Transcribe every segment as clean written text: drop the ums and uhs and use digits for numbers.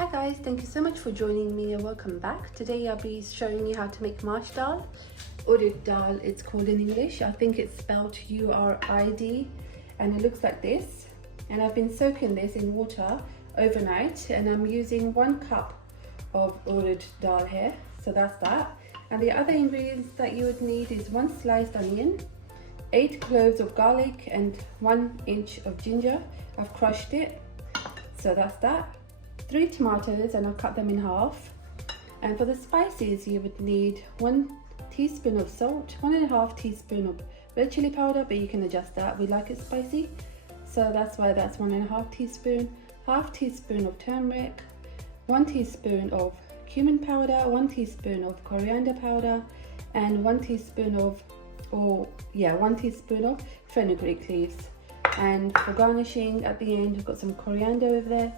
Hi guys, thank you so much for joining me and welcome back. Today I'll be showing you how to make Maash Dal. Urid Dal it's called in English. I think it's spelled U-R-I-D and it looks like this. And I've been soaking this in water overnight and I'm using 1 cup of Urid Dal here. So that's that. And the other ingredients that you would need is 1 sliced onion, 8 cloves of garlic and 1 inch of ginger. I've crushed it. So that's that. 3 tomatoes and I've cut them in half. And for the spices you would need 1 teaspoon of salt, 1.5 teaspoon of red chili powder, but you can adjust that, we like it spicy. So that's why that's 1.5 teaspoon, half teaspoon of turmeric, 1 teaspoon of cumin powder, 1 teaspoon of coriander powder, and 1 teaspoon of, 1 teaspoon of fenugreek leaves. And for garnishing at the end, we've got some coriander over there.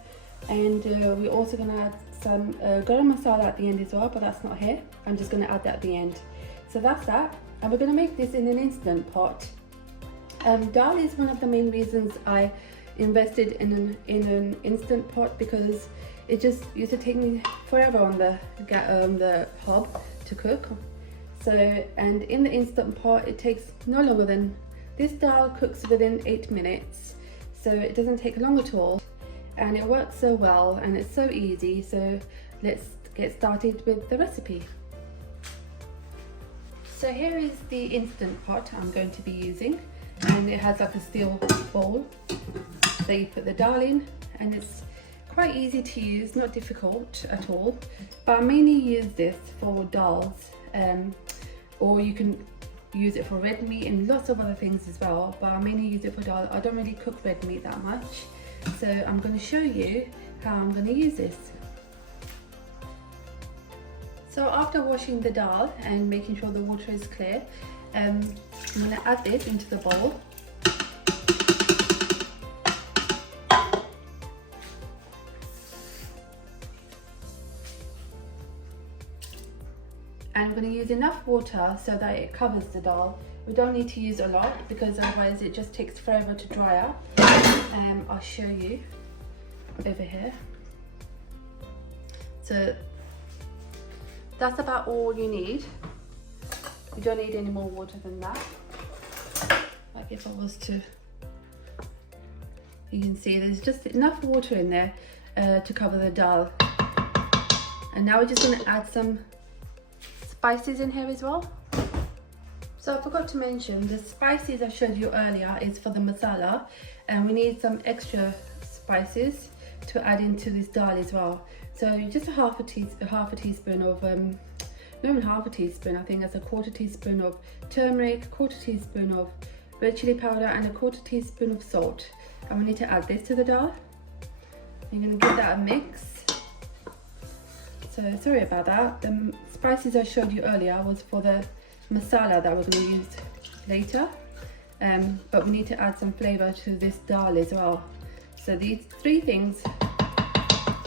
And we're also going to add some garam masala at the end as well, but that's not here. I'm just going to add that at the end. So that's that. And we're going to make this in an instant pot. Dal is one of the main reasons I invested in an instant pot, because it just used to take me forever on the hob to cook. So, and in the instant pot, it takes no longer than, this dal cooks within 8 minutes. So it doesn't take long at all. And it works so well and it's so easy. So let's get started with the recipe. So here is the instant pot I'm going to be using, and it has like a steel bowl that you put the dal in, and it's quite easy to use, not difficult at all. But I mainly use this for dals, or you can use it for red meat and lots of other things as well, but I mainly use it for dal. I don't really cook red meat that much. So I'm going to show you how I'm going to use this. So after washing the dal and making sure the water is clear, I'm going to add this into the bowl. And I'm going to use enough water so that it covers the dal. We don't need to use a lot because otherwise it just takes forever to dry up. I'll show you over here. So that's about all you need. You don't need any more water than that. Like if I was to, you can see there's just enough water in there to cover the dal. And now we're just going to add some spices in here as well. So I forgot to mention, the spices I showed you earlier is for the masala, and we need some extra spices to add into this dal as well. So just a half a teaspoon of, not even half a teaspoon, I think that's a 1/4 teaspoon of turmeric, 1/4 teaspoon of red chili powder, and a 1/4 teaspoon of salt. And we need to add this to the dal. You're going to give that a mix. So sorry about that. The spices I showed you earlier was for the masala that we're going to use later, but we need to add some flavor to this dal as well. So these 3 things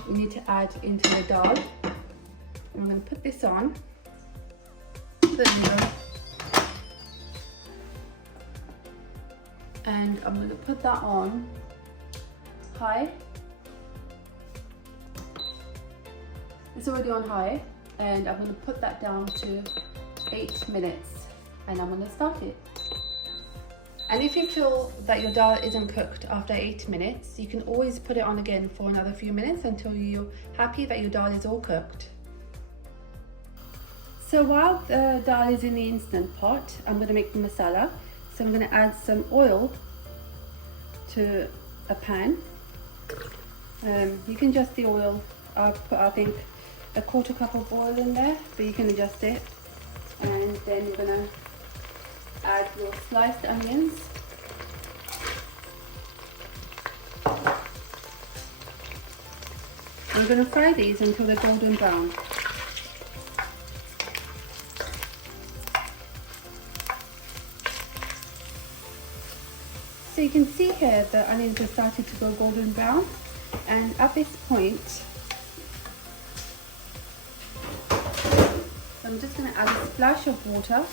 we need to add into the dal. I'm going to put this on and I'm going to put that on high. It's already on high, and I'm going to put that down to 8 minutes, and I'm going to start it. And if you feel that your dal isn't cooked after 8 minutes, you can always put it on again for another few minutes until you're happy that your dal is all cooked. So while the dal is in the instant pot, I'm going to make the masala. So I'm going to add some oil to a pan. You can adjust the oil. I've put, I think, a 1/4 cup of oil in there, but you can adjust it. And then you're going to add your sliced onions. We're going to fry these until they're golden brown. So you can see here the onions have started to go golden brown, and at this point I'm just going to add a splash of water.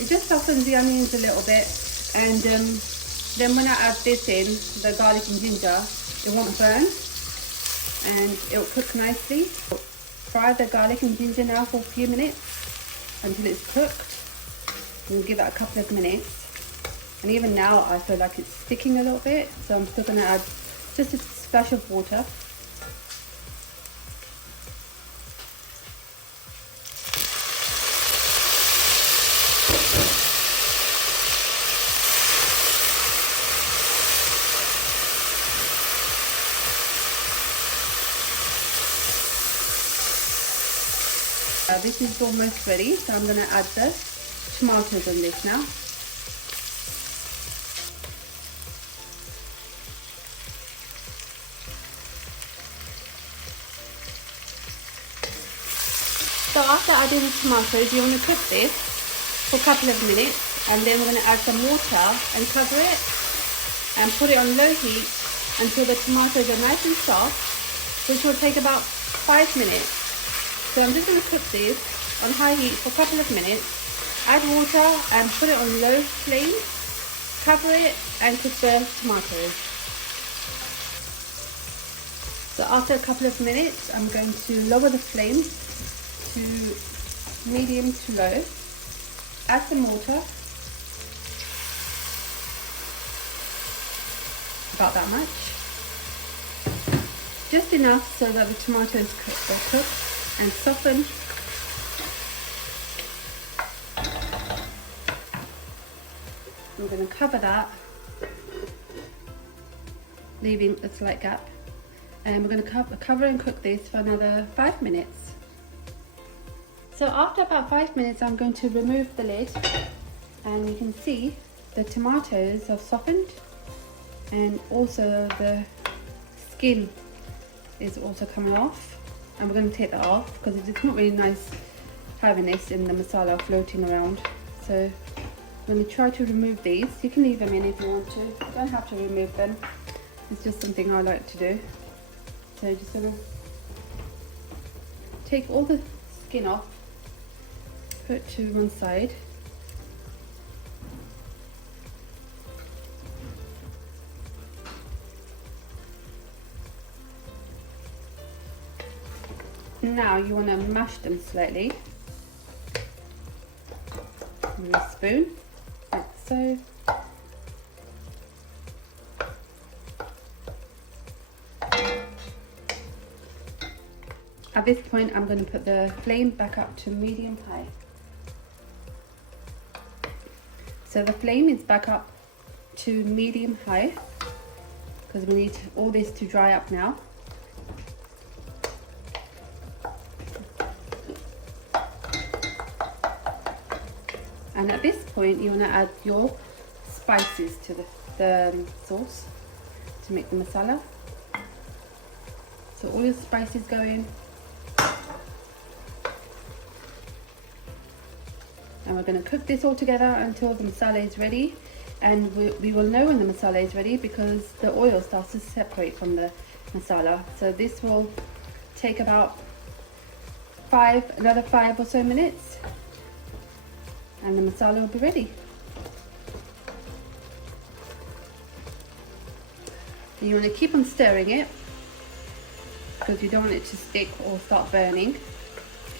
It just softens the onions a little bit, and then when I add this in, the garlic and ginger, it won't burn and it'll cook nicely. Fry the garlic and ginger now for a few minutes until it's cooked. We'll give it a couple of minutes, and even now I feel like it's sticking a little bit, so I'm still going to add just a splash of water. This is almost ready, so I'm going to add the tomatoes on this now. So after adding the tomatoes, you want to cook this for a couple of minutes, and then we're going to add some water and cover it and put it on low heat until the tomatoes are nice and soft, which will take about 5 minutes. So I'm just going to cook this on high heat for a couple of minutes, add water and put it on low flame, cover it and cook the tomatoes. So after a couple of minutes, I'm going to lower the flame to medium to low, add some water, about that much, just enough so that the tomatoes are cooked and soften. We're going to cover that, leaving a slight gap, and we're going to cover and cook this for another 5 minutes. So after about 5 minutes, I'm going to remove the lid, and you can see the tomatoes have softened, and also the skin is also coming off. And we're going to take that off because it's not really nice having this in the masala floating around. So I'm going to try to remove these. You can leave them in if you want to. You don't have to remove them. It's just something I like to do. So just going to take all the skin off, put to one side. Now you want to mash them slightly with a spoon, like so. At this point, I'm going to put the flame back up to medium high. So the flame is back up to medium high because we need all this to dry up now. And at this point, you want to add your spices to the sauce to make the masala. So all your spices go in. And we're going to cook this all together until the masala is ready. And we will know when the masala is ready because the oil starts to separate from the masala. So this will take about another 5 or so minutes. And the masala will be ready. You want to keep on stirring it because you don't want it to stick or start burning.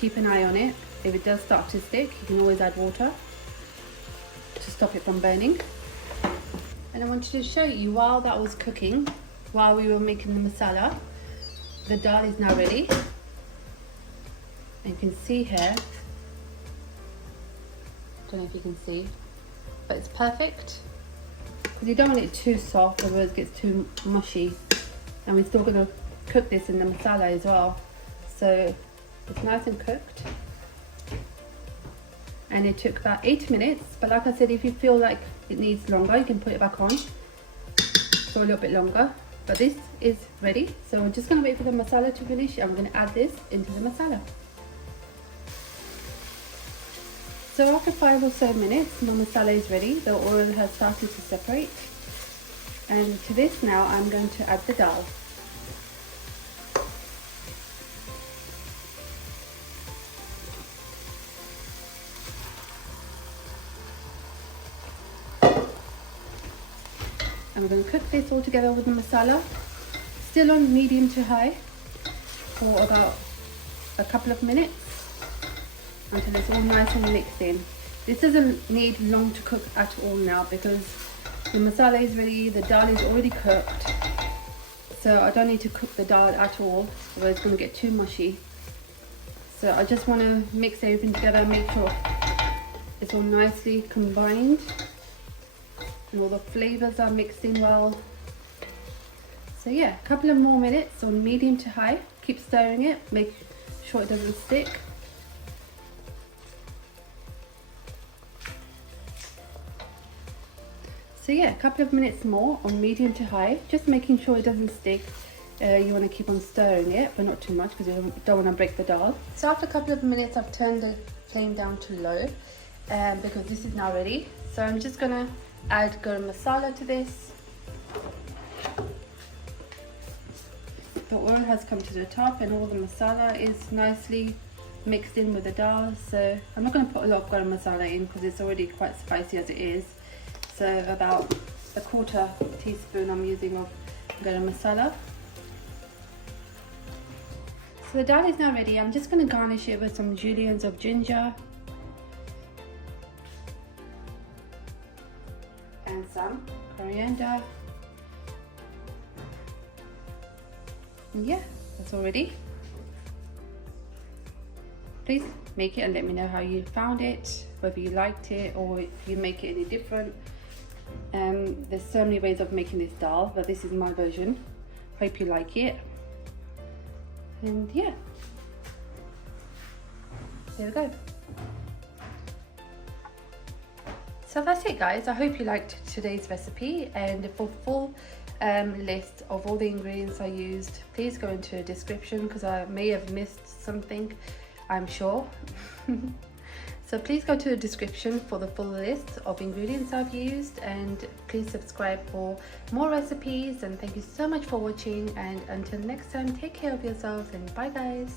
Keep an eye on it. If it does start to stick, you can always add water to stop it from burning. And I wanted to show you while that was cooking, while we were making the masala, the dal is now ready. And you can see here, don't know if you can see, but it's perfect because you don't want it too soft, otherwise it gets too mushy. And we're still going to cook this in the masala as well, so it's nice and cooked. And it took about 8 minutes, but like I said, if you feel like it needs longer, you can put it back on for a little bit longer. But this is ready, so we're just going to wait for the masala to finish, and we're going to add this into the masala. So after 5 or so minutes, my masala is ready. The oil has started to separate. And to this now, I'm going to add the dal. And we're going to cook this all together with the masala, still on medium to high, for about a couple of minutes until it's all nice and mixed in. This doesn't need long to cook at all now because the masala is ready, the dal is already cooked, so I don't need to cook the dal at all, otherwise it's going to get too mushy. So I just want to mix everything together, make sure it's all nicely combined and all the flavors are mixed in well. So yeah, a couple of more minutes on medium to high. Keep stirring it, make sure it doesn't stick. So yeah, a couple of minutes more on medium to high, just making sure it doesn't stick. You want to keep on stirring it, but not too much because you don't want to break the dal. So after a couple of minutes, I've turned the flame down to low because this is now ready. So I'm just going to add garam masala to this. The oil has come to the top and all the masala is nicely mixed in with the dal. So I'm not going to put a lot of garam masala in because it's already quite spicy as it is. So about a quarter teaspoon I'm using of garam masala. So the dal is now ready. I'm just going to garnish it with some juliennes of ginger and some coriander. And yeah, that's all ready. Please make it and let me know how you found it, whether you liked it or if you make it any different. There's so many ways of making this dal, but this is my version. Hope you like it. And yeah, there we go. So that's it guys, I hope you liked today's recipe, and for full list of all the ingredients I used, please go into the description because I may have missed something, I'm sure. So please go to the description for the full list of ingredients I've used, and please subscribe for more recipes, and thank you so much for watching, and until next time, take care of yourselves and bye guys.